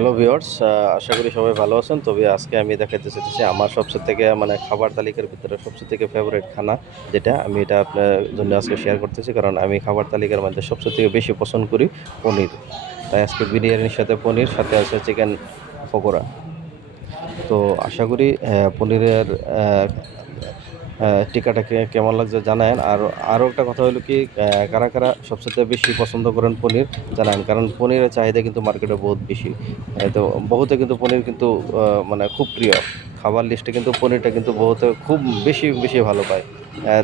Hello viewers আশা করি সবাই ভালো আছেন। তবে আজকে আমি দেখাতে চাইতেছি আমার সবচেয়ে থেকে মানে খাবার তালিকার ভিতরে সবচেয়ে থেকে ফেভারিট খানা যেটা। আমি এটা আপনার জন্য আজকে শেয়ার করতেছি, কারণ আমি খাবার তালিকার মধ্যে সবচেয়ে থেকে বেশি পছন্দ করি পনির। তাই আজকে বিরিয়ানির সাথে পনির, সাথে আছে চিকেন পকোড়া। তো আশা করি পনিরের টিকাটা কেমন লাগছে জানান আর আরও একটা কথা হলো কি কারা কারা সবচেয়ে বেশি পছন্দ করেন পনির জানান কারণ পনিরের চাহিদা কিন্তু মার্কেটে বহুত বেশি। তো বহুতে কিন্তু পনির কিন্তু মানে খুব প্রিয়। খাবার লিস্টে কিন্তু পনিরটা কিন্তু বহুতে খুব বেশি বেশি ভালো পায়।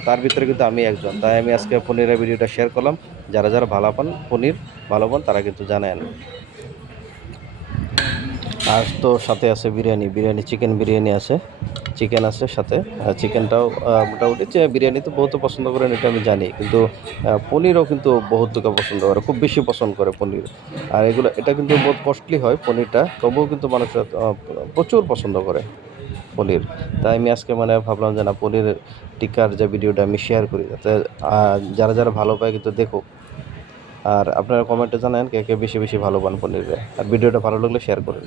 তার ভিতরে কিন্তু আমি একজন। তাই আমি আজকে পনিরের ভিডিওটা শেয়ার করলাম। যারা যারা ভালো পান, পনির ভালো পান, তারা কিন্তু জানেন আর তো সাথে আছে বিরিয়ানি বিরিয়ানি চিকেন বিরিয়ানি আছে চিকেন আছে সাথে। চিকেনটাও মোটামুটি যে বিরিয়ানি তো বহুত পছন্দ করেন, এটা আমি জানি। কিন্তু পনিরও কিন্তু বহুত লোকে পছন্দ করে, খুব বেশি পছন্দ করে পনির। আর এগুলো, এটা কিন্তু বহুত কস্টলি হয় পনিরটা, তবুও কিন্তু মানুষ প্রচুর পছন্দ করে পনির। তাই আমি আজকে মানে ভাবলাম যে না পনির টিক্কার যে ভিডিওটা আমি শেয়ার করি। যাতে যারা যারা ভালো পায় কিন্তু দেখুক আর আপনারা কমেন্টে জানান কে কে বেশি বেশি ভালো পান পনিরে আর ভিডিওটা ভালো লাগলে শেয়ার করুন।